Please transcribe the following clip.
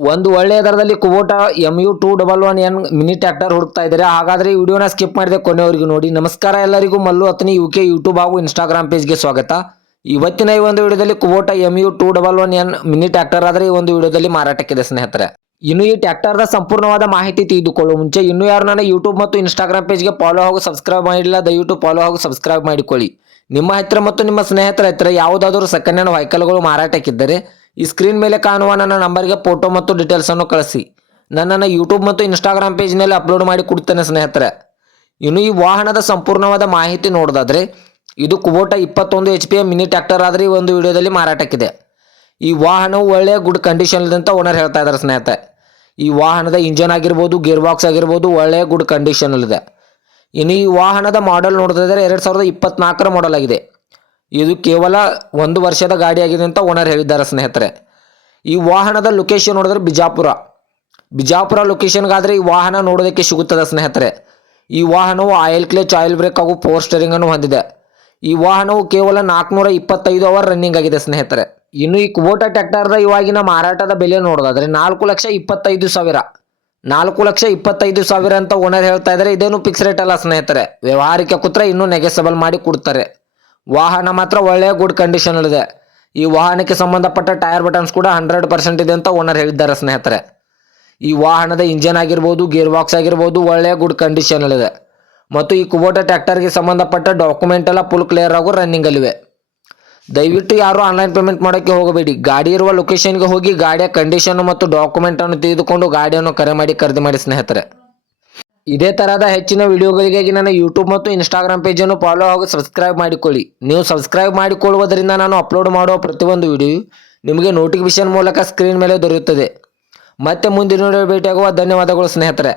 ಒಂದು ಒಳ್ಳೆಯ ದರದಲ್ಲಿ ಕುಬೋಟಾ MU211N ಮಿನಿ ಟ್ರ್ಯಾಕ್ಟರ್ ಹುಡುಕ್ತಾ ಇದ್ದಾರೆ. ಹಾಗಾದ್ರೆ ಈ ವಿಡಿಯೋನ ಸ್ಕಿಪ್ ಮಾಡಿದೆ ಕೊನೆವರೆಗೂ ನೋಡಿ. ನಮಸ್ಕಾರ ಎಲ್ಲರಿಗೂ, ಮಲ್ಲು ಅತನಿ UK ಯೂಟ್ಯೂಬ್ ಹಾಗೂ ಇನ್ಸ್ಟಾಗ್ರಾಮ್ ಪೇಜ್ಗೆ ಸ್ವಾಗತ. ಇವತ್ತಿನ ಈ ಒಂದು ವಿಡಿಯೋದಲ್ಲಿ ಕುಬೋಟಾ MU211N ಮಿನಿ ಟ್ರ್ಯಾಕ್ಟರ್ ಆದರೆ ಈ ಒಂದು ವಿಡಿಯೋದಲ್ಲಿ ಮಾರಾಟಕ್ಕಿದೆ ಸ್ನೇಹಿತರೆ. ಇನ್ನು ಈ ಟ್ರ್ಯಾಕ್ಟರ್ದ ಸಂಪೂರ್ಣವಾದ ಮಾಹಿತಿ ತಿಳಿದುಕೊಳ್ಳುವ ಮುಂಚೆ ಇನ್ನೂ ಯಾರು ನನ್ನ ಯೂಟ್ಯೂಬ್ ಮತ್ತು ಇನ್ಸ್ಟಾಗ್ರಾಮ್ ಪೇಜ್ಗೆ ಫಾಲೋ ಹಾಗೂ ಸಬ್ಸ್ಕ್ರೈಬ್ ಮಾಡಿಲ್ಲ, ದಯವಿಟ್ಟು ಫಾಲೋ ಹಾಗೂ ಸಬ್ಸ್ಕ್ರೈಬ್ ಮಾಡಿಕೊಳ್ಳಿ. ನಿಮ್ಮ ಹತ್ತಿರ ಮತ್ತು ನಿಮ್ಮ ಸ್ನೇಹಿತರ ಹತ್ತಿರ ಯಾವುದಾದರೂ ಸೆಕೆಂಡ್ ಹ್ಯಾಂಡ್ ವೆಹಿಕಲ್ಗಳು ಮಾರಾಟಕ್ಕಿದ್ದರೆ ಈ ಸ್ಕ್ರೀನ್ ಮೇಲೆ ಕಾಣುವ ನನ್ನ ನಂಬರ್ಗೆ ಫೋಟೋ ಮತ್ತು ಡೀಟೇಲ್ಸ್ ಅನ್ನು ಕಳಿಸಿ. ನನ್ನನ್ನು ಯೂಟ್ಯೂಬ್ ಮತ್ತು ಇನ್ಸ್ಟಾಗ್ರಾಮ್ ಪೇಜ್ನಲ್ಲಿ ಅಪ್ಲೋಡ್ ಮಾಡಿ ಕೊಡ್ತೇನೆ ಸ್ನೇಹಿತರೆ. ಇನ್ನು ಈ ವಾಹನದ ಸಂಪೂರ್ಣವಾದ ಮಾಹಿತಿ ನೋಡೋದಾದ್ರೆ, ಇದು ಕುಬೋಟಾ 21 HP ಮಿನಿ ಟ್ರ್ಯಾಕ್ಟರ್ ಆದರೆ ಈ ಒಂದು ವಿಡಿಯೋದಲ್ಲಿ ಮಾರಾಟಕ್ಕಿದೆ. ಈ ವಾಹನವು ಒಳ್ಳೆಯ ಗುಡ್ ಕಂಡೀಷನ್ ಇದೆ ಅಂತ ಓನರ್ ಹೇಳ್ತಾ ಇದ್ದಾರೆ ಸ್ನೇಹಿತರೆ. ಈ ವಾಹನದ ಇಂಜನ್ ಆಗಿರ್ಬೋದು, ಗೇರ್ ಬಾಕ್ಸ್ ಆಗಿರ್ಬೋದು ಒಳ್ಳೆಯ ಗುಡ್ ಕಂಡೀಷನ್ ಇದೆ. ಇನ್ನು ಈ ವಾಹನದ ಮಾಡೆಲ್ ನೋಡೋದಾದ್ರೆ 2024 ಮಾಡೆಲ್ ಆಗಿದೆ. ಇದು ಕೇವಲ 1 ವರ್ಷದ ಗಾಡಿ ಆಗಿದೆ ಅಂತ ಓನರ್ ಹೇಳಿದ್ದಾರೆ ಸ್ನೇಹಿತರೆ. ಈ ವಾಹನದ ಲೊಕೇಶನ್ ನೋಡಿದ್ರೆ ಬಿಜಾಪುರ ಲೊಕೇಶನ್ಗಾದರೆ ಈ ವಾಹನ ನೋಡೋದಕ್ಕೆ ಸಿಗುತ್ತದೆ ಸ್ನೇಹಿತರೆ. ಈ ವಾಹನವು ಆಯಿಲ್ ಕ್ಲಚ್, ಆಯಿಲ್ ಬ್ರೇಕ್ ಹಾಗೂ ಪವರ್ ಸ್ಟೇರಿಂಗ್ ಅನ್ನು ಹೊಂದಿದೆ. ಈ ವಾಹನವು ಕೇವಲ 425 ಅವರ್ ರನ್ನಿಂಗ್ ಆಗಿದೆ ಸ್ನೇಹಿತರೆ. ಇನ್ನು ಈ ಕುಬೋಟಾ ಟ್ರ್ಯಾಕ್ಟರ್ದ ಇವಾಗಿನ ಮಾರಾಟದ ಬೆಲೆ ನೋಡೋದಾದ್ರೆ 4,25,000 4,25,000 ಅಂತ ಓನರ್ ಹೇಳ್ತಾ ಇದ್ದಾರೆ. ಇದೇನು ಫಿಕ್ಸ್ ರೇಟ್ ಅಲ್ಲ ಸ್ನೇಹಿತರೆ, ವ್ಯವಹಾರಕ್ಕೆ ಕೂತ್ರೆ ಇನ್ನೂ ನೆಗೆಸಬಲ್ ಮಾಡಿ ಕೊಡ್ತಾರೆ. ವಾಹನ ಮಾತ್ರ ಒಳ್ಳೆಯ ಗುಡ್ ಕಂಡೀಷನ್ ಇದೆ. ಈ ವಾಹನಕ್ಕೆ ಸಂಬಂಧಪಟ್ಟ ಟೈರ್ ಬಟನ್ಸ್ ಕೂಡ 100% ಇದೆ ಅಂತ ಓನರ್ ಹೇಳಿದ್ದಾರೆ ಸ್ನೇಹಿತರೆ. ಈ ವಾಹನದ ಇಂಜನ್ ಆಗಿರ್ಬೋದು, ಗೇರ್ ಬಾಕ್ಸ್ ಆಗಿರ್ಬೋದು ಒಳ್ಳೆಯ ಗುಡ್ ಕಂಡೀಷನ್ ಇದೆ. ಮತ್ತು ಈ ಕುಬೋಟಾ ಟ್ರ್ಯಾಕ್ಟರ್ಗೆ ಸಂಬಂಧಪಟ್ಟ ಡಾಕ್ಯುಮೆಂಟ್ ಎಲ್ಲ ಫುಲ್ ಕ್ಲಿಯರ್ ಆಗೋ ರನ್ನಿಂಗಲ್ಲಿವೆ. ದಯವಿಟ್ಟು ಯಾರು ಆನ್ಲೈನ್ ಪೇಮೆಂಟ್ ಮಾಡೋಕ್ಕೆ ಹೋಗಬೇಡಿ. ಗಾಡಿ ಇರುವ ಲೊಕೇಶನ್ಗೆ ಹೋಗಿ ಗಾಡಿಯ ಕಂಡೀಷನ್ ಮತ್ತು ಡಾಕ್ಯುಮೆಂಟನ್ನು ತೆಗೆದುಕೊಂಡು ಗಾಡಿಯನ್ನು ಖರೀದಿ ಮಾಡಿ ಸ್ನೇಹಿತರೆ. ಇದೇ ತರಹದ ಹೆಚ್ಚಿನ ವಿಡಿಯೋಗಳಿಗಾಗಿ ನನ್ನ ಯೂಟ್ಯೂಬ್ ಮತ್ತು ಇನ್ಸ್ಟಾಗ್ರಾಮ್ ಪೇಜನ್ನು ಫಾಲೋ ಹಾಗೂ ಸಬ್ಸ್ಕ್ರೈಬ್ ಮಾಡಿಕೊಳ್ಳಿ. ನೀವು ಸಬ್ಸ್ಕ್ರೈಬ್ ಮಾಡಿಕೊಳ್ಳುವುದರಿಂದ ನಾನು ಅಪ್ಲೋಡ್ ಮಾಡುವ ಪ್ರತಿಯೊಂದು ವಿಡಿಯೋ ನಿಮಗೆ ನೋಟಿಫಿಕೇಶನ್ ಮೂಲಕ ಸ್ಕ್ರೀನ್ ಮೇಲೆ ದೊರೆಯುತ್ತದೆ. ಮತ್ತೆ ಮುಂದಿನ ವಿಡಿಯೋ ಭೇಟಿಯಾಗುವ. ಧನ್ಯವಾದಗಳು ಸ್ನೇಹಿತರೆ.